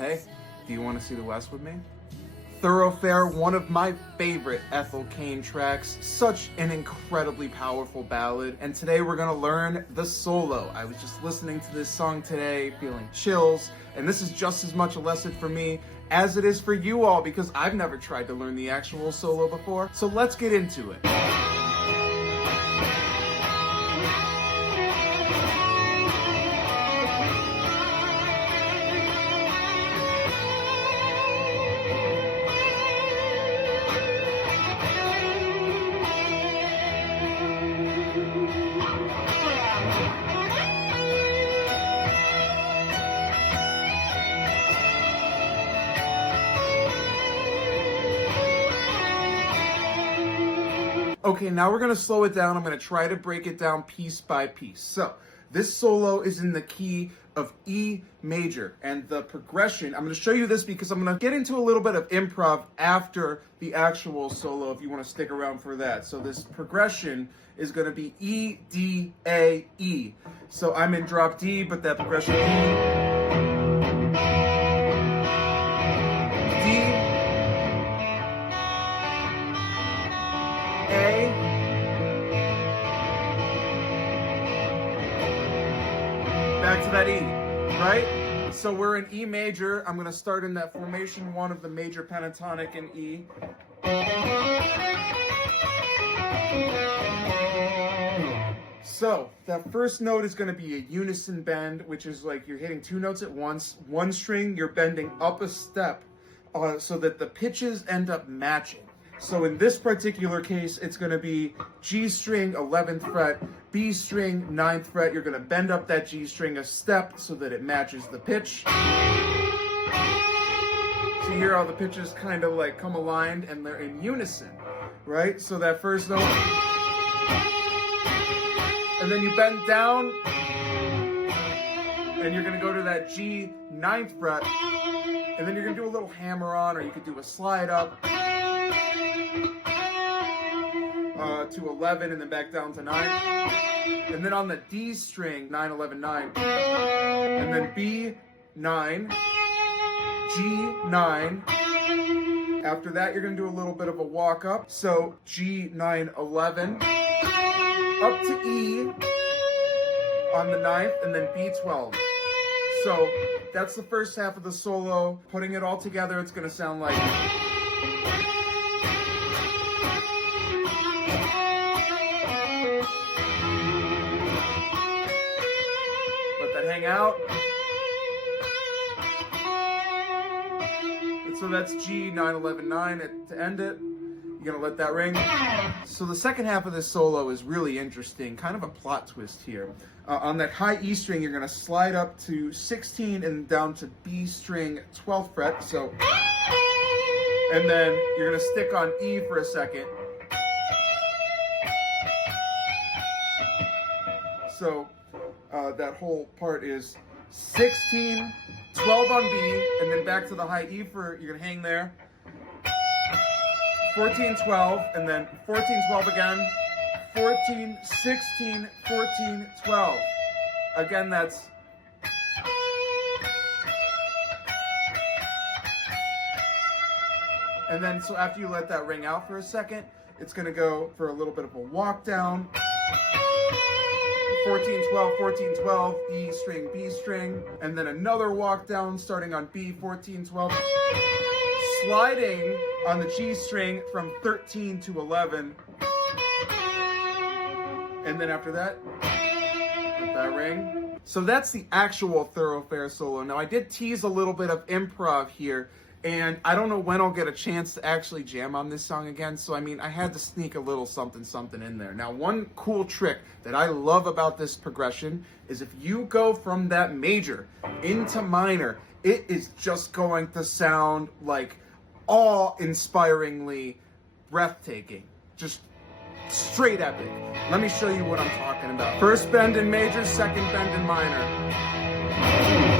Hey, do you want to see the West with me? Thoroughfare, one of my favorite Ethel Cain tracks, such an incredibly powerful ballad, and today we're gonna learn the solo. I was just listening to this song today, feeling chills, and this is just as much a lesson for me as it is for you all, because I've never tried to learn the actual solo before, so let's get into it. Okay, now we're going to slow it down. I'm going to try to break it down piece by piece. So, this solo is in the key of E major, and the progression, I'm going to show you this because I'm going to get into a little bit of improv after the actual solo if you want to stick around for that. So this progression is going to be E, D, A, E. So I'm in drop D, but that progression back to that E, right? So we're in E major. I'm going to start in that formation 1 of the major pentatonic in E. So that first note is going to be a unison bend, which is like you're hitting 2 notes at once. One string, you're bending up a step so that the pitches end up matching. So in this particular case, it's going to be G string, 11th fret, B string, 9th fret. You're going to bend up that G string a step so that it matches the pitch. So you hear how the pitches kind of like come aligned and they're in unison, right? So that first note. And then you bend down and you're going to go to that G 9th fret. And then you're going to do a little hammer on, or you could do a slide up. To 11 and then back down to 9, and then on the D string 9, 11, 9, and then B 9, G 9. After that you're going to do a little bit of a walk up, so G 9, 11 up to E on the 9th, and then B 12. So that's the first half of the solo. Putting it all together, it's going to sound like hang out. And so that's G 9, 11, 9 to end it. You're gonna let that ring. So the second half of this solo is really interesting, kind of a plot twist here. On that high E string, you're gonna slide up to 16 and down to B string 12th fret. So, and then you're gonna stick on E for a second. So that whole part is 16, 12 on B, and then back to the high E for, you're gonna hang there. 14, 12, and then 14, 12 again. 14, 16, 14, 12. Again, that's. And then, so after you let that ring out for a second, it's gonna go for a little bit of a walk down. 14, 12, 14, 12, E string, B string, and then another walk down starting on B, 14, 12, sliding on the G string from 13 to 11, and then after that, with that ring. So that's the actual Thoroughfare solo. Now I did tease a little bit of improv here, and I don't know when I'll get a chance to actually jam on this song again, so I mean, I had to sneak a little something in there. Now, one cool trick that I love about this progression is if you go from that major into minor, it is just going to sound like awe-inspiringly breathtaking. Just straight epic. Let me show you what I'm talking about. First bend in major, second bend in minor.